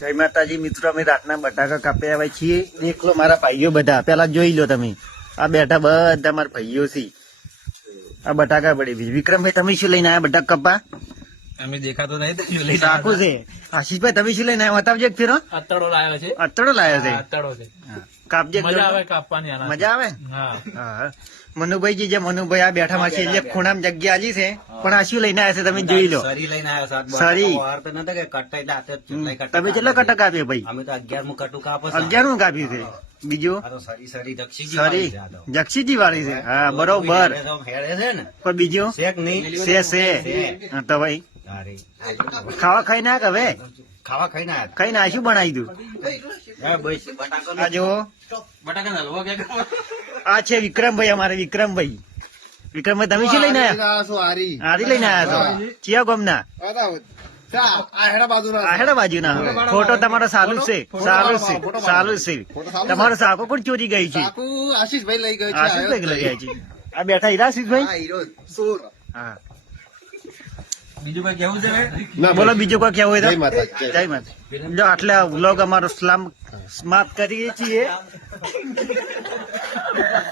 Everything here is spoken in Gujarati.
જય માતાજી મિત્રો, અમે રાતના બટાકા કાપી આવ્યા છીએ. એકલો મારા ભાઈઓ બધા પેલા જોઈ લો તમે. આ બેઠા બધા મારા ભાઈઓ છે. આ બટાકા પડી. વિક્રમભાઈ તમે શું લઈને આવ્યા બટાકા કાપવા? અમે દેખાતો નહીં. સાકું છે. આશીષભાઈ તમે શું લઈને આવ્યા? બતાવજો એક ફેરો. અતડો લાવ્યો છે. અતડો લાવ્યો છે. અતડો છે. કાપજે. મજા આવે કાપવાની આના. મજા આવે. હા હા. મનુભાઈ જે મનુભાઈ આ બેઠા માં છે એટલે ખૂણામાં જગ્યા આલી છે. પણ આ શું લઈને આવ્યા છે તમે જોઈ લો. સરી લઈને આવ્યો સરી. તમે તમે કેટલા કટક આપ્યો ભાઈ? અમે તો 11મું કટું કાપો 11 કાપ્યું છે. બીજું આ તો સરી સરી દક્ષિજી સરી વાળી છે આ તો. જક્ષીજી વાળી છે. હા બરોબર. હેડે છે ને કોઈ બીજું શેક નહીં છે. હા, તો ભાઈ તારી. ખાવા ખાઈ નાખ હવે. ખાવા ખાઈને આવ્યા ખાઈ ના શું બનાવી દઉં? હા, બસ બટાકાનું આ જો બટાકા હલવો કે આ છે વિક્રમભાઈ, અમારે વિક્રમભાઈ. વિક્રમભાઈ તમે શું લઈને આવ્યા? આરી લઈને આવ્યા છો. ચિયા ગામના? આહેડા બાજુના. ફોટો તમારો સારું છે. સારું છે. સારું છે. તમારો સાકો પણ ચોરી ગઈ છે. આશીષભાઈ લઈ ગયો આશીષભાઈ લઈ ગયા છે. આ બેઠા હીરાશીષભાઈ. હા બીજું કઈ કેવું છે? બોલો બીજું કોઈ કેવું હોય તો? જય માતાજી. જય માતા. જો આટલા વ્લોગ અમારો સમાપ્ત કરીએ છીએ.